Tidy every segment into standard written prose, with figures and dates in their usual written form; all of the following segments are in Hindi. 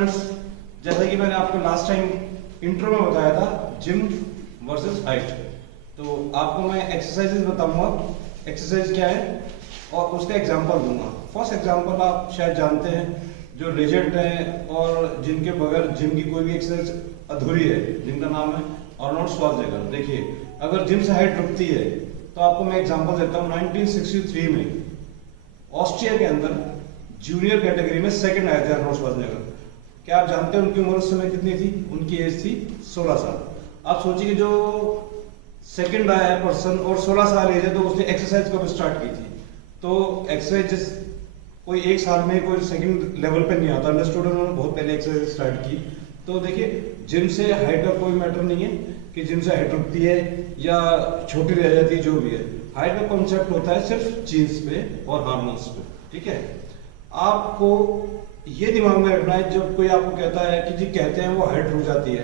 फ्रेंड्स, जैसा कि मैंने आपको लास्ट टाइम इंट्रो में बताया था जिम वर्सेस हाइट, तो आपको मैं एक्सरसाइजेस बताऊंगा, एक्सरसाइज क्या है और उसका एग्जांपल दूंगा। फर्स्ट एग्जांपल आप शायद जानते हैं, जो लेजेंड हैं और जिनके बगैर जिम की कोई भी एक्सरसाइज अधूरी है, जिनका नाम है आर्नोल्ड श्वार्ज़नेगर। देखिए, अगर जिम से हाइट रुकती है तो आपको मैं एग्जांपल देता हूँ। 1963 में ऑस्ट्रिया के अंदर जूनियर कैटेगरी में सेकंड आए थे आर्नोल्ड श्वार्ज़नेगर। क्या आप जानते हैं उनकी उम्र उस समय कितनी थी? उनकी एज थी 16 साल। आप सोचिए जो सेकंड आया है पर्सन और 16 साल एज है, तो उसने एक्सरसाइज कब स्टार्ट की थी? तो एक्सरसाइज कोई एक साल में कोई सेकंड लेवल पे नहीं आता, अंडरस्टूड? उन्होंने बहुत पहले एक्सरसाइज स्टार्ट की। तो देखिए, जिम से हाइट का कोई मैटर नहीं है कि जिम से हाइट रुकती है या छोटी रह जाती है, जो भी है। हाइट का कॉन्सेप्ट होता है सिर्फ जीन्स पे और हार्मोन्स पे, ठीक है? आपको ये दिमाग में रखना है, जब कोई आपको कहता है कि जी कहते हैं वो हाइट रुक जाती है,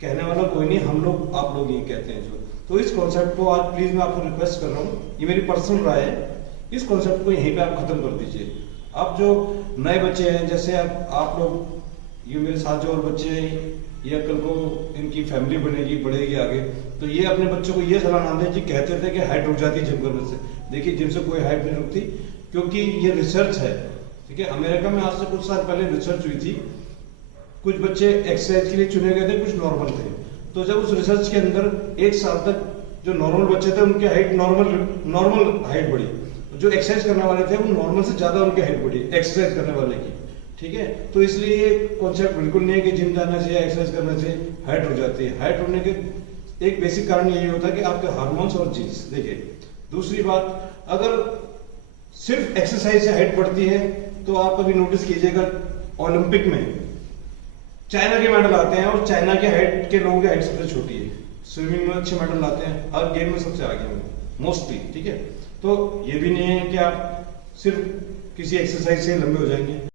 कहने वाला कोई नहीं, हम लोग आप लोग ये कहते हैं जो। तो इस कॉन्सेप्ट को आज प्लीज मैं आपको रिक्वेस्ट कर रहा हूँ, ये मेरी पर्सनल राय है, इस कॉन्सेप्ट को यहीं पे आप खत्म कर दीजिए। अब जो नए बच्चे हैं, जैसे आप लोग, ये मेरे साथ जो और बच्चे हैं, या कल को इनकी फैमिली बनेगी, बढ़ेगी आगे, तो ये अपने बच्चों को ये सलाह ना दें जी कहते थे कि हाइट रुक जाती है जिम करने से। देखिए, जिम से कोई हाइट नहीं रुकती, क्योंकि ये रिसर्च है, ठीक है? अमेरिका में आज से कुछ साल पहले रिसर्च हुई थी, कुछ बच्चे एक्सरसाइज के लिए चुने गए थे, कुछ नॉर्मल थे। तो जब उस रिसर्च के अंदर एक साल तक जो नॉर्मल बच्चे थे उनकी हाइट नॉर्मल हाइट बढ़ी, जो एक्सरसाइज करने वाले थे वो नॉर्मल से ज्यादा उनकी हाइट बढ़ी एक्सरसाइज करने वाले की, ठीक है? तो इसलिए ये कॉन्सेप्ट बिल्कुल नहीं है कि जिम जाना चाहिए, एक्सरसाइज करना चाहिए, हाइट हो जाती है। हाइट होने के एक बेसिक कारण यही होता है कि आपके हार्मोन्स और जीन्स। देखिए, दूसरी बात, अगर सिर्फ एक्सरसाइज से हाइट बढ़ती है तो आप कभी नोटिस कीजिएगा, ओलंपिक में चाइना के मेडल आते हैं और चाइना के हाइट के लोगों की हाइट सबसे छोटी है। स्विमिंग में अच्छे मेडल लाते हैं, हर गेम में सबसे आगे हैं मोस्टली, ठीक है? तो ये भी नहीं है कि आप सिर्फ किसी एक्सरसाइज से लंबे हो जाएंगे।